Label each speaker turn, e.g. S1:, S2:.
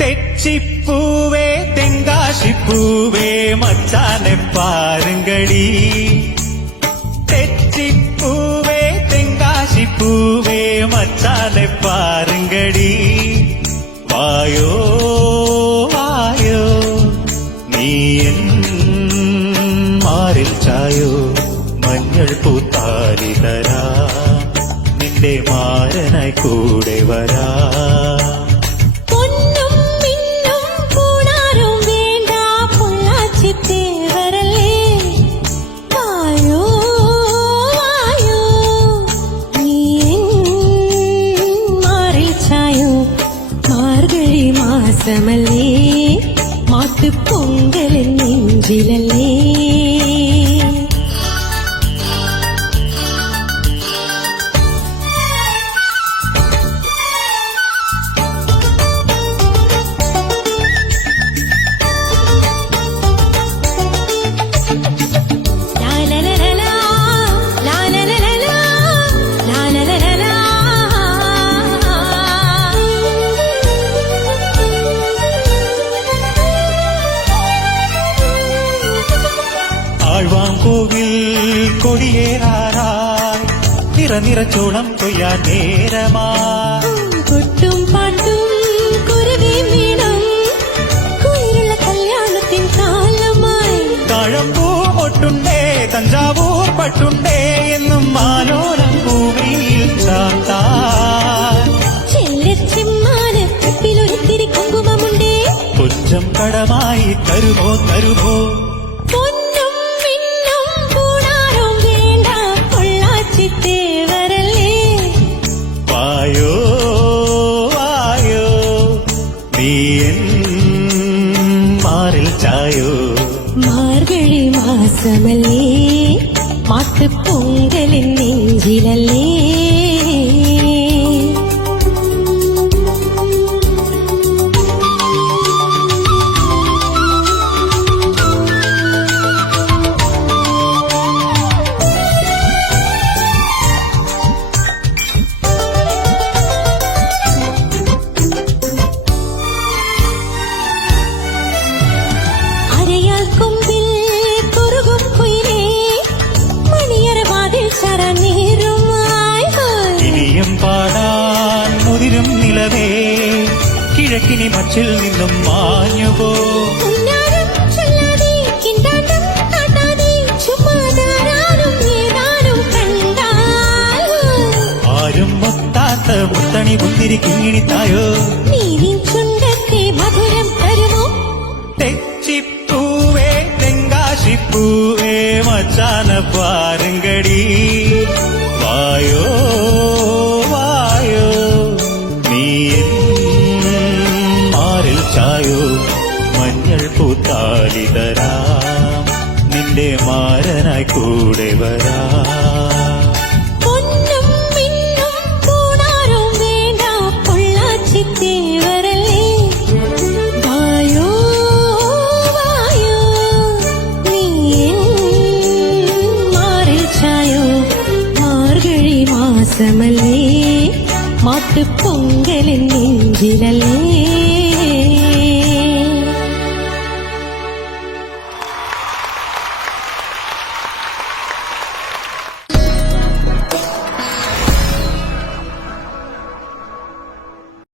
S1: தெச்சிப்பூவே தெங்காசிப்பூவே மச்சானை பாருங்களி தெச்சிப்பூவே தெங்காசிப்பூவே மச்சானை பாருங்களி வாயோ வாயோ நீ என் മാറിൽ ചായോ മഞ്ഞൾ പൂത്താലി തരാ നിന്റെ മാരനായി കൂടെ വരാ
S2: മാസമല്ലേ മാട്ടുപൊങ്കലിൻ നെഞ്ചിലല്ലേ ലാ
S1: കൊടിയേറാറായി നിറ നിറച്ചോളം കൊയ്യാൻ നേരമാ
S2: കൊട്ടും പാട്ടും കുരുവി മീണം കുയിലുള്ള കല്യാണത്തിൻ കാലമായി.
S1: താഴമ്പൂ ഒട്ടുണ്ടേ തഞ്ചാവൂർ പട്ടുണ്ടേ എന്നും മാലോലം ഭൂമിയിൽ ചാത്താ കൊഞ്ചം കടമായി തരുമോ തരുമോ?
S2: പൊള്ളാച്ചി തേവരല്ലേ
S1: വായോ വായോ നീ എൻ മാറിൽ ചായോ
S2: മാർഗഴി മാസമല്ലേ മാട്ടുപൊങ്കലിൻ നെഞ്ചിലല്ലേ
S1: കിഴക്കിനി മച്ചിൽ നിന്നും മാഞ്ഞുപോ. ആരും മുത്താത്ത മുത്തണി പുത്തിരി കിങ്ങിണിത്തായോ പൂത്താലിതരാ നിന്റെ മാരനായി കൂടെ വരാ.
S2: മാസമല്ലേ മാസമല്ലേ? മാട്ടുപൊങ്കലിൻ നെഞ്ചിലല്ലേ?